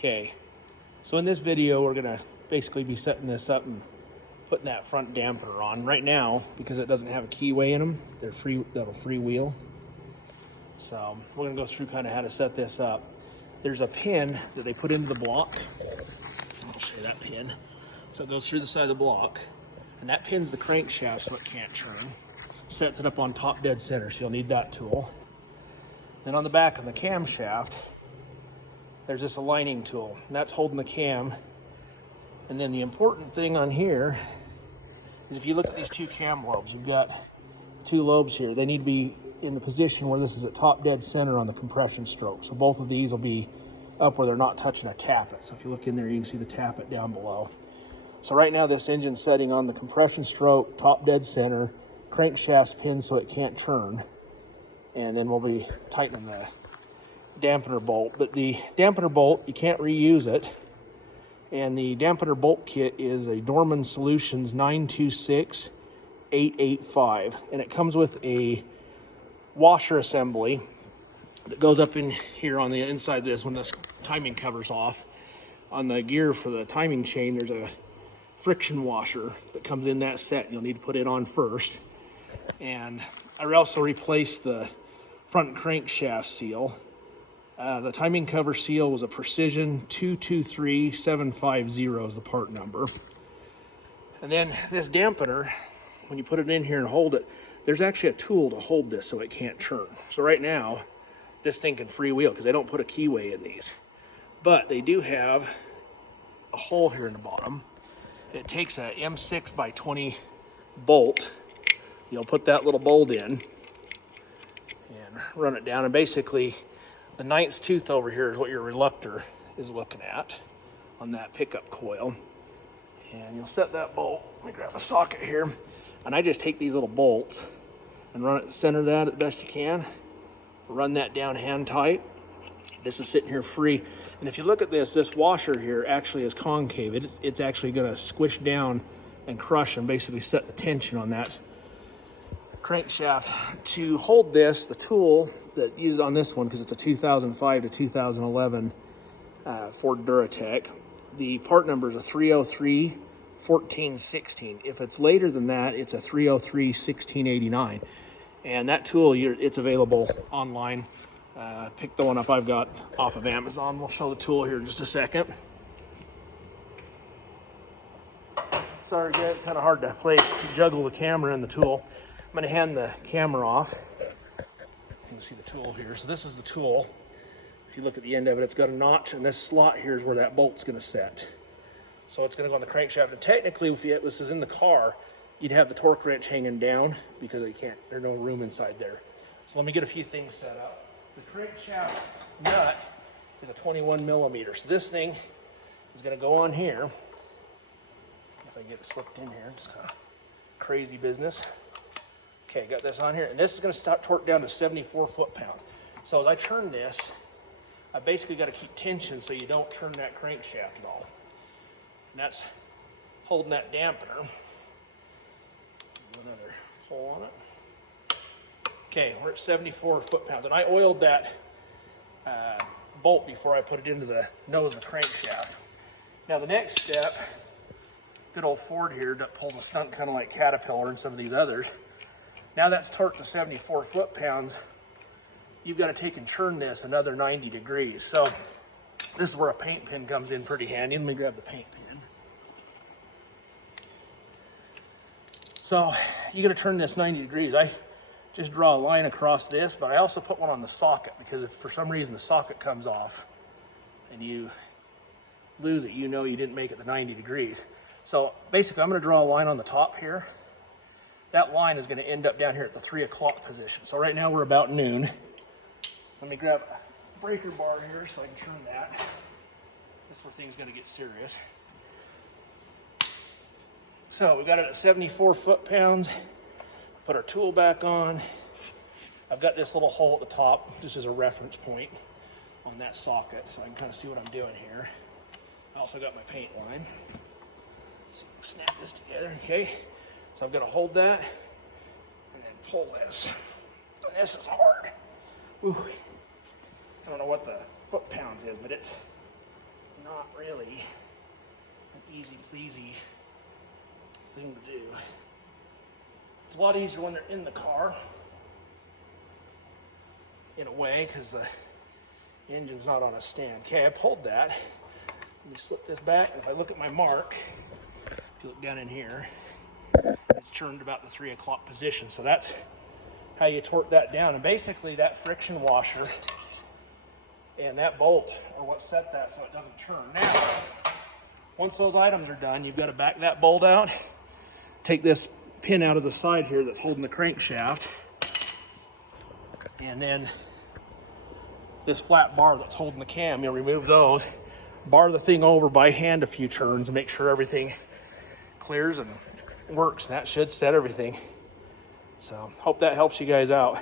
Okay, so in this video, we're gonna basically be setting this up and putting that front damper on. Right now, because it doesn't have a keyway in them, they're that'll freewheel. So we're gonna go through kind of how to set this up. There's a pin that they put into the block. I'll show you that pin. So it goes through the side of the block, and that pin's the crankshaft so it can't turn. Sets it up on top dead center, so you'll need that tool. Then on the back of the camshaft, there's this aligning tool, and that's holding the cam. And then the important thing on here is if you look at these two cam lobes, you've got two lobes here. They need to be in the position where this is at top dead center on the compression stroke. So both of these will be up where they're not touching a tappet. So if you look in there, you can see the tappet down below. So right now this engine's setting on the compression stroke, top dead center, crankshaft's pinned so it can't turn. And then we'll be tightening the dampener bolt. But the dampener bolt, you can't reuse it. And the dampener bolt kit is a Dorman Solutions 926885. And it comes with a washer assembly that goes up in here on the inside of this when this timing cover's off. On the gear for the timing chain, there's a friction washer that comes in that set, and you'll need to put it on first. And I also replaced the front crankshaft seal. The timing cover seal was a Precision 223750 is the part number. And then this dampener, when you put it in here and hold it, there's actually a tool to hold this so it can't turn. So right now, this thing can freewheel because they don't put a keyway in these. But they do have a hole here in the bottom. It takes a M6 by 20 bolt. You'll put that little bolt in and run it down, and basically the 9th tooth over here is what your reluctor is looking at on that pickup coil. And you'll set that bolt. Let me grab a socket here. And I just take these little bolts and run it center that as best you can. Run that down hand tight. This is sitting here free. And if you look at this washer here actually is concave. It's actually gonna squish down and crush and basically set the tension on that crankshaft. To hold this, the tool that used on this one, because it's a 2005 to 2011 Ford DuraTec, the part number is a 303-1416. If it's later than that, it's a 303-1689. And that tool, it's available online. Pick the one up I've got off of Amazon. We'll show the tool here in just a second. Sorry guys, kind of hard to juggle the camera and the tool. I'm going to hand the camera off. You can see the tool here. So this is the tool. If you look at the end of it, it's got a notch, and this slot here is where that bolt's going to set. So it's going to go on the crankshaft. And technically, if this is in the car, you'd have the torque wrench hanging down because there's no room inside there. So let me get a few things set up. The crankshaft nut is a 21 millimeter. So this thing is going to go on here. If I get it slipped in here, just kind of crazy business. Okay, got this on here, and this is going to stop torque down to 74 foot-pounds. So as I turn this, I basically got to keep tension so you don't turn that crankshaft at all. And that's holding that dampener. Another hole on it. Okay, we're at 74 foot-pounds, and I oiled that bolt before I put it into the nose of the crankshaft. Now the next step, good old Ford here that pulls a stunt kind of like Caterpillar and some of these others. Now that's torqued to 74 foot-pounds. You've got to take and turn this another 90 degrees. So this is where a paint pin comes in pretty handy. Let me grab the paint pin. So you got to turn this 90 degrees. I just draw a line across this, but I also put one on the socket because if for some reason the socket comes off and you lose it, you know you didn't make it the 90 degrees. So basically I'm going to draw a line on the top here. That line is going to end up down here at the 3 o'clock position. So right now we're about noon. Let me grab a breaker bar here so I can turn that. This is where things are going to get serious. So we got it at 74 foot-pounds. Put our tool back on. I've got this little hole at the top just as a reference point on that socket so I can kind of see what I'm doing here. I also got my paint line. So snap this together, okay? So I've got to hold that and then pull this. And this is hard. Ooh. I don't know what the foot-pounds is, but it's not really an easy peasy thing to do. It's a lot easier when they're in the car, in a way, because the engine's not on a stand. Okay, I pulled that. Let me slip this back. If I look at my mark, if you look down in here, it's turned about the 3 o'clock position. So that's how you torque that down. And basically that friction washer and that bolt are what set that so it doesn't turn. Now, once those items are done, you've got to back that bolt out, take this pin out of the side here that's holding the crankshaft, and then this flat bar that's holding the cam, you'll remove those, bar the thing over by hand a few turns and make sure everything clears and works. And that should set everything. So hope that helps you guys out.